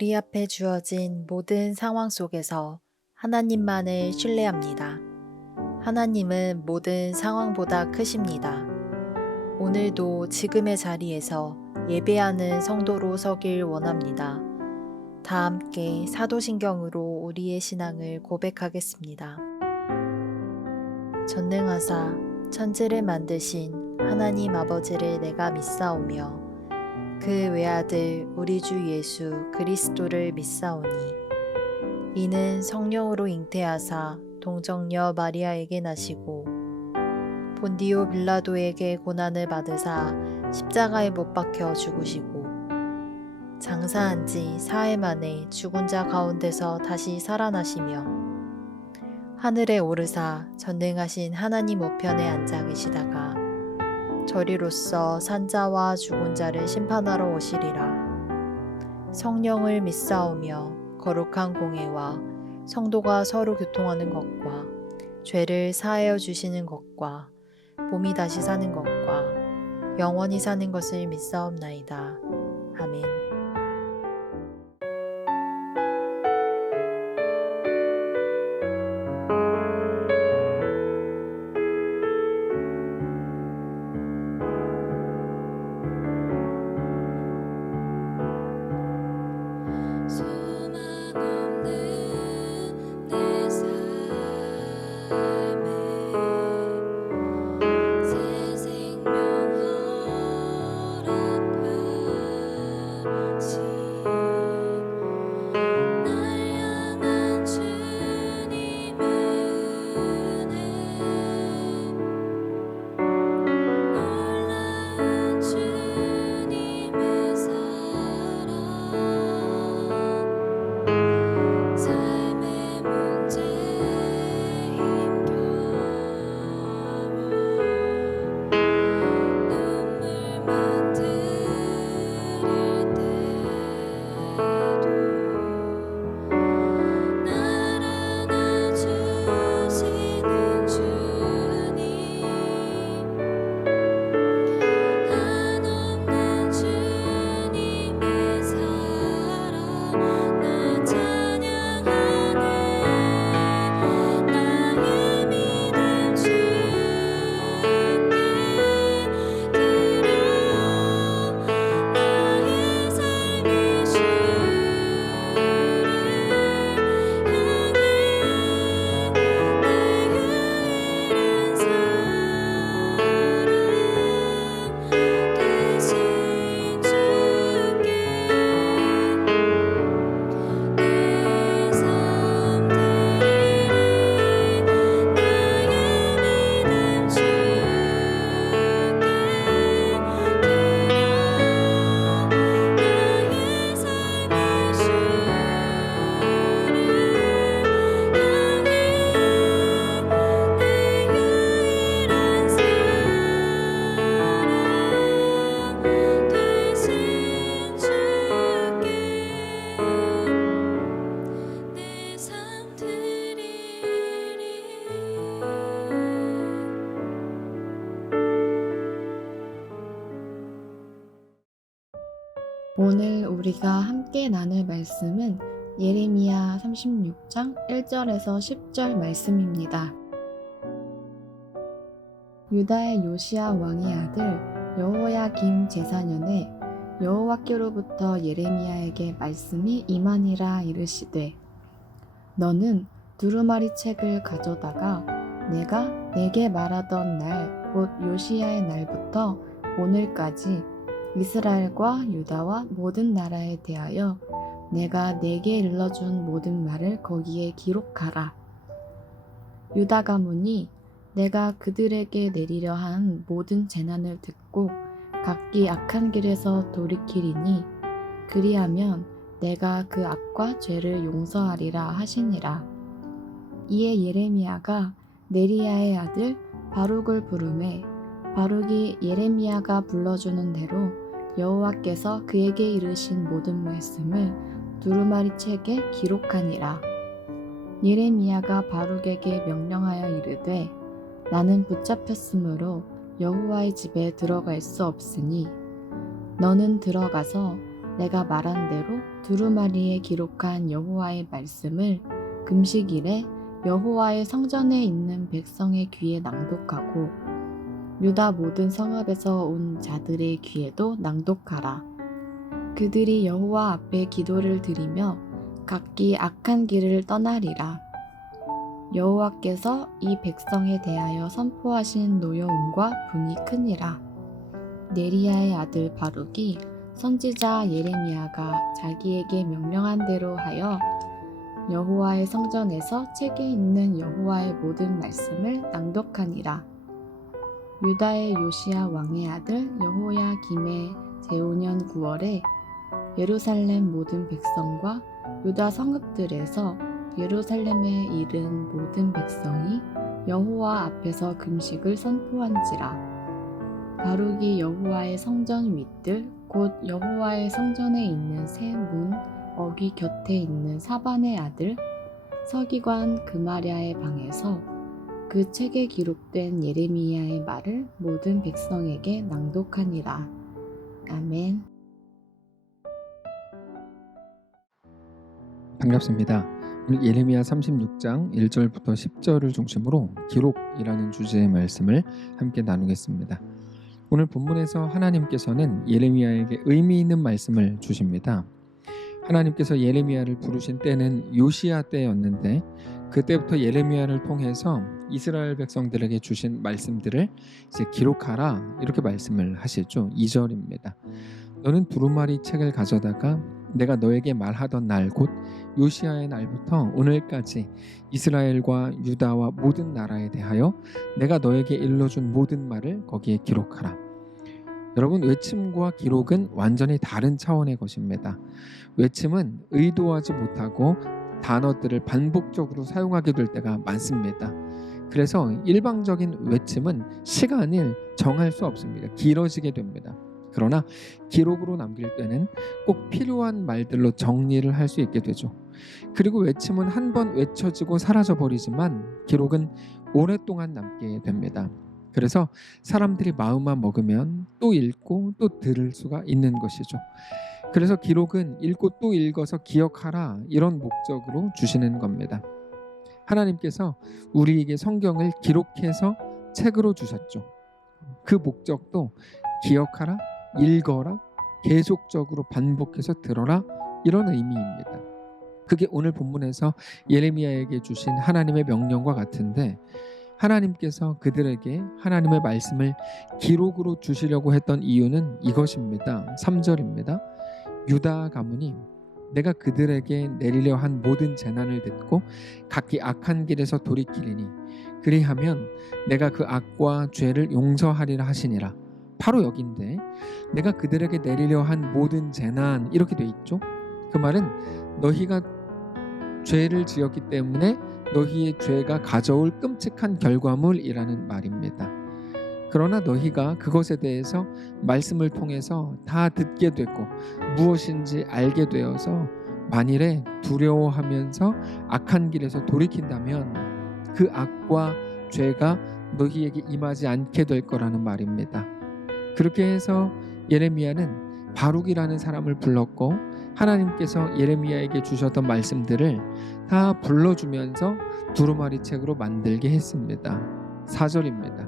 우리 앞에 주어진 모든 상황 속에서 하나님만을 신뢰합니다. 하나님은 모든 상황보다 크십니다. 오늘도 지금의 자리에서 예배하는 성도로 서길 원합니다. 다 함께 사도신경으로 우리의 신앙을 고백하겠습니다. 전능하사 천지를 만드신 하나님 아버지를 내가 믿사오며 그 외아들 우리 주 예수 그리스도를 믿사오니 이는 성령으로 잉태하사 동정녀 마리아에게 나시고 본디오 빌라도에게 고난을 받으사 십자가에 못 박혀 죽으시고 장사한 지 사흘 만에 죽은 자 가운데서 다시 살아나시며 하늘에 오르사 전능하신 하나님 우편에 앉아 계시다가 저리로서 산자와 죽은 자를 심판하러 오시리라. 성령을 믿사오며 거룩한 공회와 성도가 서로 교통하는 것과 죄를 사하여 주시는 것과 몸이 다시 사는 것과 영원히 사는 것을 믿사옵나이다. 아멘. 소망 없는 내 삶에 새 생명 허락하신 날 향한 주님의 은혜 놀라운 주님의 사랑 삶의 문제 힘겨워 눈물만 들일 때도 날 안아주시는 주님 한없는 주님의 사랑 나 찬양하네 나의 믿음 주께 드려 나의 삶의 주를 향해 내 유일한 사랑 되신 주께 내 삶 드리리 나의 믿음 주께 드려 나의 삶의 주를 오늘 우리가 함께 나눌 말씀은 예레미야 36장 1절에서 10절 말씀입니다. 유다의 요시야 왕의 아들 여호야김 제사년에 여호와께로부터 예레미야에게 말씀이 임하니라 이르시되 너는 두루마리 책을 가져다가 내가 내게 말하던 날 곧 요시야의 날부터 오늘까지 이스라엘과 유다와 모든 나라에 대하여 내가 내게 일러준 모든 말을 거기에 기록하라. 유다 가문이 내가 그들에게 내리려 한 모든 재난을 듣고 각기 악한 길에서 돌이키리니 그리하면 내가 그 악과 죄를 용서하리라 하시니라. 이에 예레미야가 네리야의 아들 바룩을 부르매 바룩이 예레미야가 불러주는 대로 여호와께서 그에게 이르신 모든 말씀을 두루마리 책에 기록하니라. 예레미야가 바룩에게 명령하여 이르되 나는 붙잡혔으므로 여호와의 집에 들어갈 수 없으니 너는 들어가서 내가 말한 대로 두루마리에 기록한 여호와의 말씀을 금식일에 여호와의 성전에 있는 백성의 귀에 낭독하고 유다 모든 성읍에서 온 자들의 귀에도 낭독하라. 그들이 여호와 앞에 기도를 드리며 각기 악한 길을 떠나리라. 여호와께서 이 백성에 대하여 선포하신 노여움과 분이 크니라. 네리야의 아들 바룩이 선지자 예레미야가 자기에게 명령한 대로 하여 여호와의 성전에서 책에 있는 여호와의 모든 말씀을 낭독하니라. 유다의 요시야 왕의 아들 여호야김의 제5년 9월에 예루살렘 모든 백성과 유다 성읍들에서 예루살렘에 이른 모든 백성이 여호와 앞에서 금식을 선포한지라. 바룩이 여호와의 성전 윗뜰 곧 여호와의 성전에 있는 새 문 어귀 곁에 있는 사반의 아들 서기관 그마랴의 방에서 그 책에 기록된 예레미야의 말을 모든 백성에게 낭독하니라. 아멘. 반갑습니다. 오늘 예레미야 36장 1절부터 10절을 중심으로 기록이라는 주제의 말씀을 함께 나누겠습니다. 오늘 본문에서 하나님께서는 예레미야에게 의미 있는 말씀을 주십니다. 하나님께서 예레미야를 부르신 때는 요시야 때였는데 그때부터 예레미야를 통해서 이스라엘 백성들에게 주신 말씀들을 이제 기록하라 이렇게 말씀을 하시죠. 2절입니다. 너는 두루마리 책을 가져다가 내가 너에게 말하던 날 곧 요시야의 날부터 오늘까지 이스라엘과 유다와 모든 나라에 대하여 내가 너에게 일러준 모든 말을 거기에 기록하라. 여러분, 외침과 기록은 완전히 다른 차원의 것입니다. 외침은 의도하지 못하고 단어들을 반복적으로 사용하게 될 때가 많습니다. 그래서 일방적인 외침은 시간을 정할 수 없습니다. 길어지게 됩니다. 그러나 기록으로 남길 때는 꼭 필요한 말들로 정리를 할 수 있게 되죠. 그리고 외침은 한 번 외쳐지고 사라져버리지만 기록은 오랫동안 남게 됩니다. 그래서 사람들이 마음만 먹으면 또 읽고 또 들을 수가 있는 것이죠. 그래서 기록은 읽고 또 읽어서 기억하라 이런 목적으로 주시는 겁니다. 하나님께서 우리에게 성경을 기록해서 책으로 주셨죠. 그 목적도 기억하라, 읽어라, 계속적으로 반복해서 들어라 이런 의미입니다. 그게 오늘 본문에서 예레미야에게 주신 하나님의 명령과 같은데 하나님께서 그들에게 하나님의 말씀을 기록으로 주시려고 했던 이유는 이것입니다. 3절입니다. 유다 가문이 내가 그들에게 내리려 한 모든 재난을 듣고 각기 악한 길에서 돌이키리니 그리하면 내가 그 악과 죄를 용서하리라 하시니라. 바로 여기인데 내가 그들에게 내리려 한 모든 재난 이렇게 돼 있죠. 그 말은 너희가 죄를 지었기 때문에 너희의 죄가 가져올 끔찍한 결과물이라는 말입니다. 그러나 너희가 그것에 대해서 말씀을 통해서 다 듣게 되고 무엇인지 알게 되어서 만일에 두려워하면서 악한 길에서 돌이킨다면 그 악과 죄가 너희에게 임하지 않게 될 거라는 말입니다. 그렇게 해서 예레미야는 바룩이라는 사람을 불렀고 하나님께서 예레미야에게 주셨던 말씀들을 다 불러주면서 두루마리 책으로 만들게 했습니다. 4절입니다.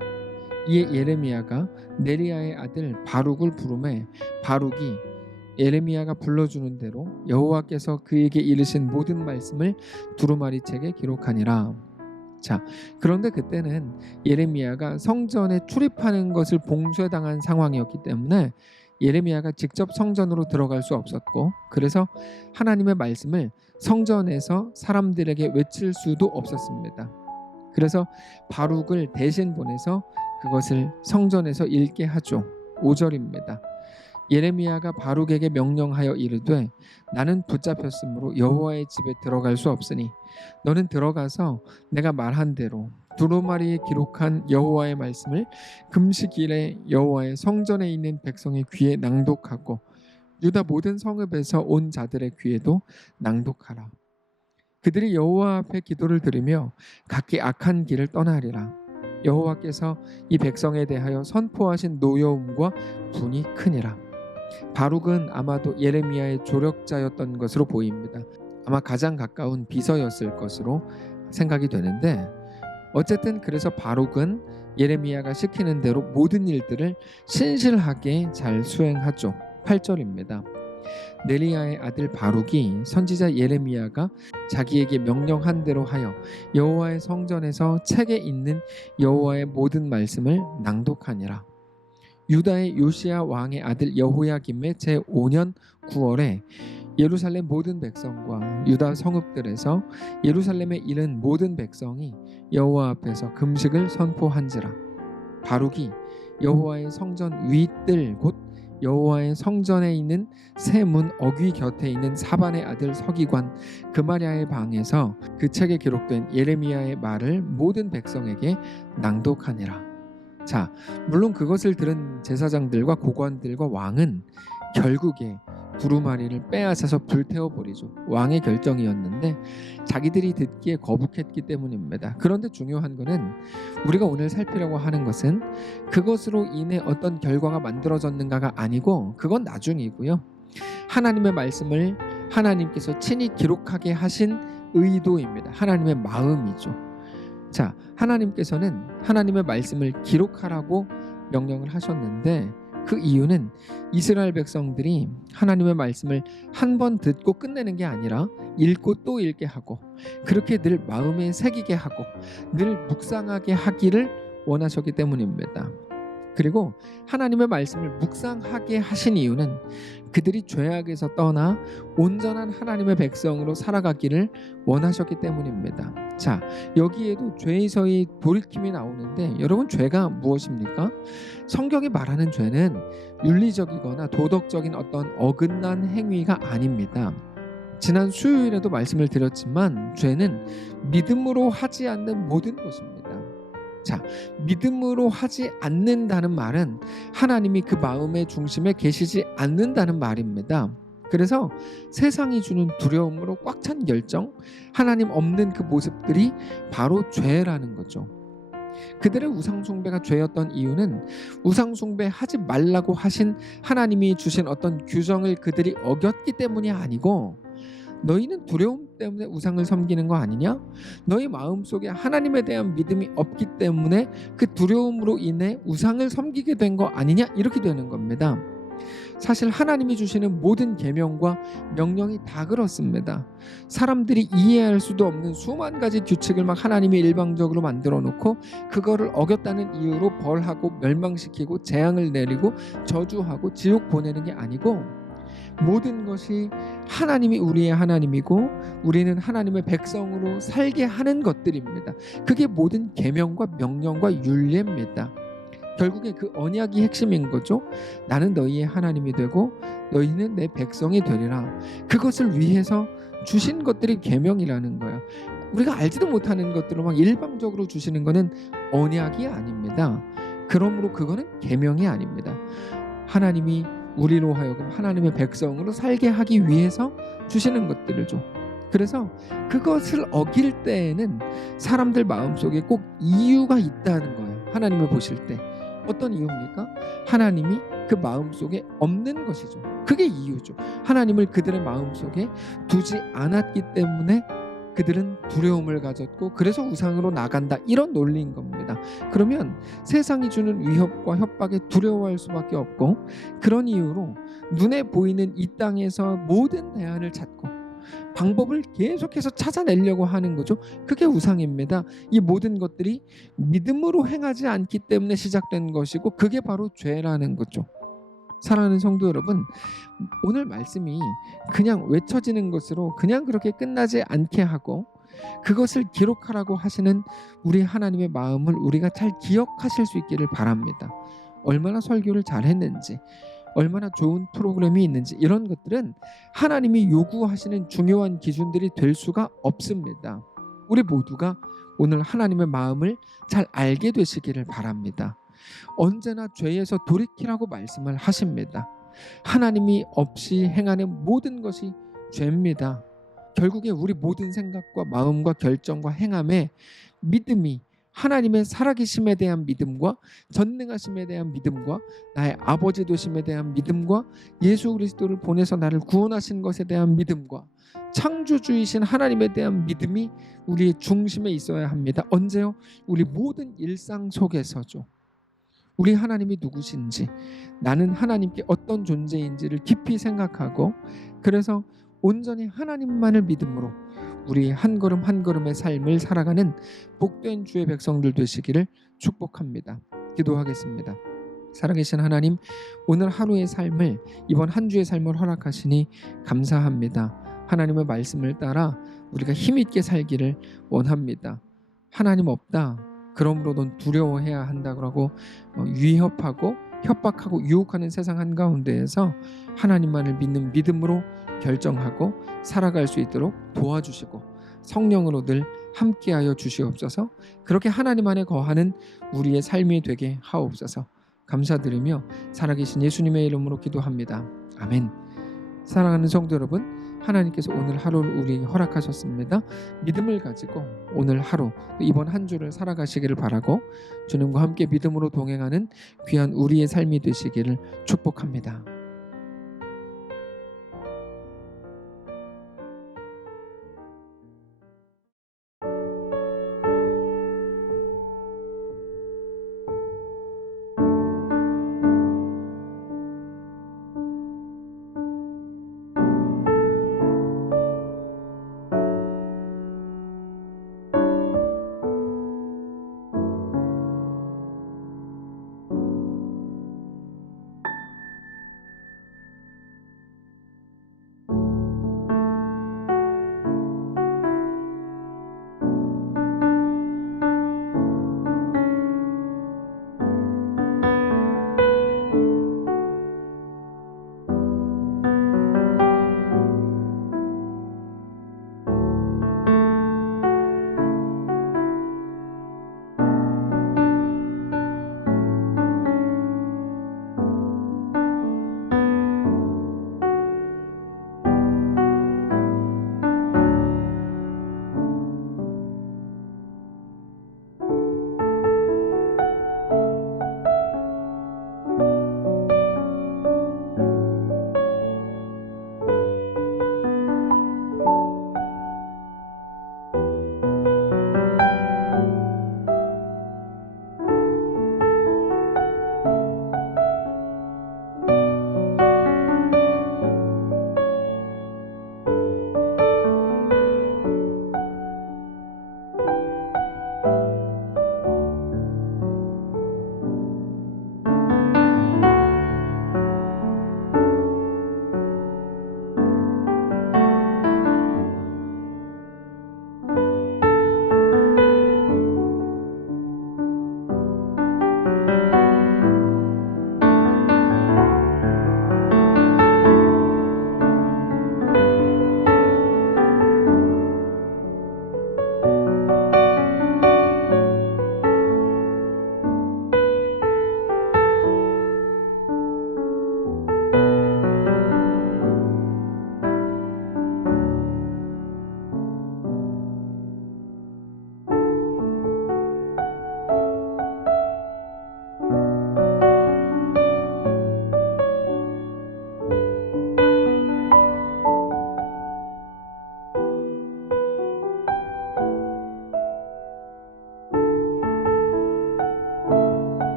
이에 예레미야가 네리야의 아들 바룩을 부르매 바룩이 예레미야가 불러주는 대로 여호와께서 그에게 이르신 모든 말씀을 두루마리 책에 기록하니라. 자, 그런데 그때는 예레미야가 성전에 출입하는 것을 봉쇄당한 상황이었기 때문에 예레미야가 직접 성전으로 들어갈 수 없었고 그래서 하나님의 말씀을 성전에서 사람들에게 외칠 수도 없었습니다. 그래서 바룩을 대신 보내서 그것을 성전에서 읽게 하죠. 5절입니다. 예레미야가 바룩에게 명령하여 이르되 나는 붙잡혔으므로 여호와의 집에 들어갈 수 없으니 너는 들어가서 내가 말한 대로 두루마리에 기록한 여호와의 말씀을 금식일에 여호와의 성전에 있는 백성의 귀에 낭독하고 유다 모든 성읍에서 온 자들의 귀에도 낭독하라. 그들이 여호와 앞에 기도를 드리며 각기 악한 길을 떠나리라. 여호와께서 이 백성에 대하여 선포하신 노여움과 분이 크니라. 바룩은 아마도 예레미야의 조력자였던 것으로 보입니다. 아마 가장 가까운 비서였을 것으로 생각이 되는데, 어쨌든 그래서 바룩은 예레미야가 시키는 대로 모든 일들을 신실하게 잘 수행하죠. 8절입니다. 네리야의 아들 바룩이 선지자 예레미야가 자기에게 명령한 대로 하여 여호와의 성전에서 책에 있는 여호와의 모든 말씀을 낭독하니라. 유다의 요시야 왕의 아들 여호야김의 제5년 9월에 예루살렘 모든 백성과 유다 성읍들에서 예루살렘에 이른 모든 백성이 여호와 앞에서 금식을 선포한지라. 바룩이 여호와의 성전 윗뜰 곧 여호와의 성전에 있는 새 문 어귀 곁에 있는 사반의 아들 서기관 그마랴의 방에서 그 책에 기록된 예레미야의 말을 모든 백성에게 낭독하니라. 자, 물론 그것을 들은 제사장들과 고관들과 왕은 결국에 두루마리를 빼앗아서 불태워버리죠. 왕의 결정이었는데 자기들이 듣기에 거북했기 때문입니다. 그런데 중요한 것은 우리가 오늘 살피려고 하는 것은 그것으로 인해 어떤 결과가 만들어졌는가가 아니고, 그건 나중이고요. 하나님의 말씀을 하나님께서 친히 기록하게 하신 의도입니다. 하나님의 마음이죠. 자, 하나님께서는 하나님의 말씀을 기록하라고 명령을 하셨는데, 그 이유는 이스라엘 백성들이 하나님의 말씀을 한 번 듣고 끝내는 게 아니라 읽고 또 읽게 하고, 그렇게 늘 마음에 새기게 하고 늘 묵상하게 하기를 원하셨기 때문입니다. 그리고 하나님의 말씀을 묵상하게 하신 이유는 그들이 죄악에서 떠나 온전한 하나님의 백성으로 살아가기를 원하셨기 때문입니다. 자, 여기에도 죄에서의 돌이킴이 나오는데, 여러분, 죄가 무엇입니까? 성경이 말하는 죄는 윤리적이거나 도덕적인 어떤 어긋난 행위가 아닙니다. 지난 수요일에도 말씀을 드렸지만 죄는 믿음으로 하지 않는 모든 것입니다. 자, 믿음으로 하지 않는다는 말은 하나님이 그 마음의 중심에 계시지 않는다는 말입니다. 그래서 세상이 주는 두려움으로 꽉 찬 열정, 하나님 없는 그 모습들이 바로 죄라는 거죠. 그들의 우상숭배가 죄였던 이유는 우상숭배하지 말라고 하신 하나님이 주신 어떤 규정을 그들이 어겼기 때문이 아니고, 너희는 두려움 때문에 우상을 섬기는 거 아니냐? 너희 마음속에 하나님에 대한 믿음이 없기 때문에 그 두려움으로 인해 우상을 섬기게 된 거 아니냐? 이렇게 되는 겁니다. 사실 하나님이 주시는 모든 계명과 명령이 다 그렇습니다. 사람들이 이해할 수도 없는 수만 가지 규칙을 막 하나님이 일방적으로 만들어 놓고 그거를 어겼다는 이유로 벌하고 멸망시키고 재앙을 내리고 저주하고 지옥 보내는 게 아니고, 모든 것이 하나님이 우리의 하나님이고 우리는 하나님의 백성으로 살게 하는 것들입니다. 그게 모든 계명과 명령과 율례입니다. 결국에 그 언약이 핵심인 거죠. 나는 너희의 하나님이 되고 너희는 내 백성이 되리라. 그것을 위해서 주신 것들이 계명이라는 거예요. 우리가 알지도 못하는 것들을 막 일방적으로 주시는 거는 언약이 아닙니다. 그러므로 그거는 계명이 아닙니다. 하나님이 우리로 하여금 하나님의 백성으로 살게 하기 위해서 주시는 것들을 줘. 그래서 그것을 어길 때에는 사람들 마음속에 꼭 이유가 있다는 거예요. 하나님을 보실 때 어떤 이유입니까? 하나님이 그 마음속에 없는 것이죠. 그게 이유죠. 하나님을 그들의 마음속에 두지 않았기 때문에 그들은 두려움을 가졌고 그래서 우상으로 나간다, 이런 논리인 겁니다. 그러면 세상이 주는 위협과 협박에 두려워할 수밖에 없고, 그런 이유로 눈에 보이는 이 땅에서 모든 대안을 찾고 방법을 계속해서 찾아내려고 하는 거죠. 그게 우상입니다. 이 모든 것들이 믿음으로 행하지 않기 때문에 시작된 것이고, 그게 바로 죄라는 거죠. 사랑하는 성도 여러분, 오늘 말씀이 그냥 외쳐지는 것으로 그냥 그렇게 끝나지 않게 하고 그것을 기록하라고 하시는 우리 하나님의 마음을 우리가 잘 기억하실 수 있기를 바랍니다. 얼마나 설교를 잘했는지, 얼마나 좋은 프로그램이 있는지, 이런 것들은 하나님이 요구하시는 중요한 기준들이 될 수가 없습니다. 우리 모두가 오늘 하나님의 마음을 잘 알게 되시기를 바랍니다. 언제나 죄에서 돌이키라고 말씀을 하십니다. 하나님이 없이 행하는 모든 것이 죄입니다. 결국에 우리 모든 생각과 마음과 결정과 행함에 믿음이 하나님의 살아계심에 대한 믿음과 전능하심에 대한 믿음과 나의 아버지 되심에 대한 믿음과 예수 그리스도를 보내서 나를 구원하신 것에 대한 믿음과 창조주이신 하나님에 대한 믿음이 우리의 중심에 있어야 합니다. 언제요? 우리 모든 일상 속에서죠. 우리 하나님이 누구신지, 나는 하나님께 어떤 존재인지를 깊이 생각하고, 그래서 온전히 하나님만을 믿음으로 우리 한 걸음 한 걸음의 삶을 살아가는 복된 주의 백성들 되시기를 축복합니다. 기도하겠습니다. 살아계신 하나님, 오늘 하루의 삶을, 이번 한 주의 삶을 허락하시니 감사합니다. 하나님의 말씀을 따라 우리가 힘있게 살기를 원합니다. 하나님 없다, 그러므로 넌 두려워해야 한다고 위협하고 협박하고 유혹하는 세상 한가운데에서 하나님만을 믿는 믿음으로 결정하고 살아갈 수 있도록 도와주시고 성령으로 늘 함께하여 주시옵소서. 그렇게 하나님 안에 거하는 우리의 삶이 되게 하옵소서. 감사드리며 살아계신 예수님의 이름으로 기도합니다. 아멘. 사랑하는 성도 여러분, 하나님께서 오늘 하루를 우리에게 허락하셨습니다. 믿음을 가지고 오늘 하루, 이번 한 주를 살아가시기를 바라고 주님과 함께 믿음으로 동행하는 귀한 우리의 삶이 되시기를 축복합니다.